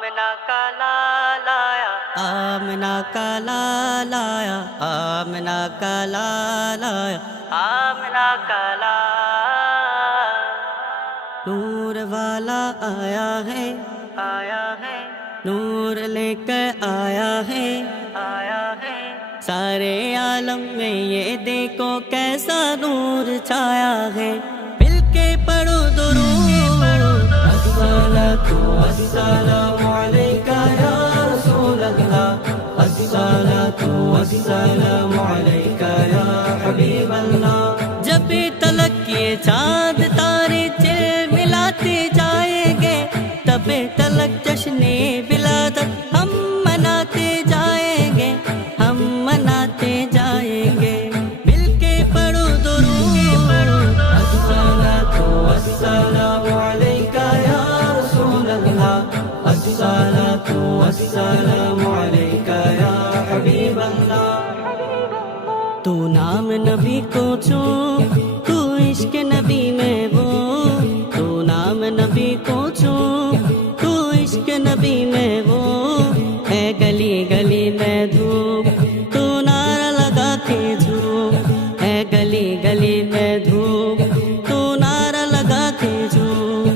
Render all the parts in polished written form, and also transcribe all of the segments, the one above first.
آمنہ کا لال آیا، آمنہ کا لال آیا، آمنہ کا لال آیا، آمنہ کا لال۔ نور والا آیا ہے، آیا ہے، نور لے کر آیا ہے، آیا ہے، سارے عالم میں یہ دیکھو کیسا نور چھایا ہے۔ مل کے پڑھو درود، الصلاۃ والسلام علیکہ یا رسول اللہ، الصلاۃ والسلام علیکہ یا حبیب اللہ۔ جب تلک یہ چاند تارے چل ملاتے جائیں گے، تب تلک جشن ولادت ہم مناتے جائیں گے، ہم مناتے جائیں گے۔ مل کے پڑھو درود، الصلاۃ والسلام علیکہ یا رسول اللہ، الصلاۃ والسلام علیکہ یا حبیب اللہ۔ تو نام نبی کو چون، تو عشق نبی میں وہ، تو نام نبی کو چون، تو عشق نبی میں وہ، ہے گلی گلی میں دھوپ، تو نعرہ لگا کے جھوم، ہے گلی گلی میں دھوپ، تو نعرہ لگا کے جھوم۔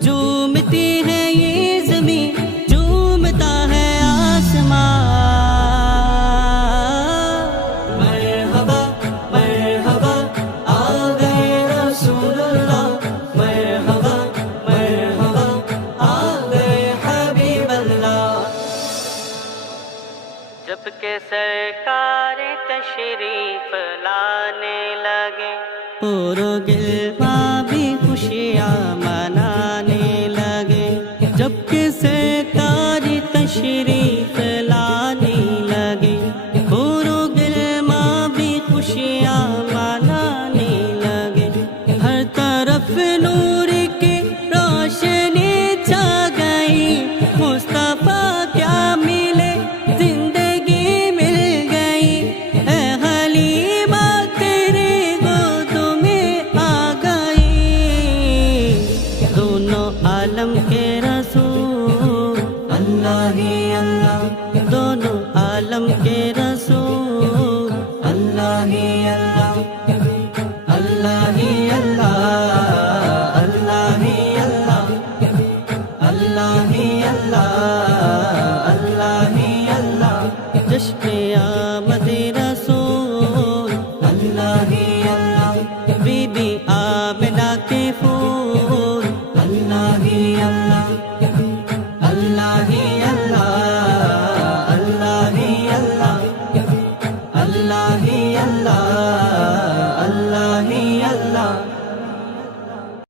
جھومتی ہے یہ زمین، جھومتا ہے آسمان، مرحبا مرحبا آ گئے رسول اللہ، مرحبا مرحبا آ گئے حبیب اللہ۔ جب کہ سرکار تشریف لانے لگے، اور گلما بھی خوشیاں منانے لگے، جب کہ سرکار تشریف لانے لگے، اور گلما بھی خوشیاں منانے لگے، ہر طرف نور کی روشنی چھا گئی، مصطفیٰ کیا ملے زندگی مل گئی، اے حلیمہ تیرے گود میں آ گئی۔ دونوں عالم کے رسول اللہ ہی اللہ، دونوں عالم کے رسول اللہ ہی اللہ، اللہ ہی اللہ، اللہ ہی اللہ، اللہ ہی اللہ۔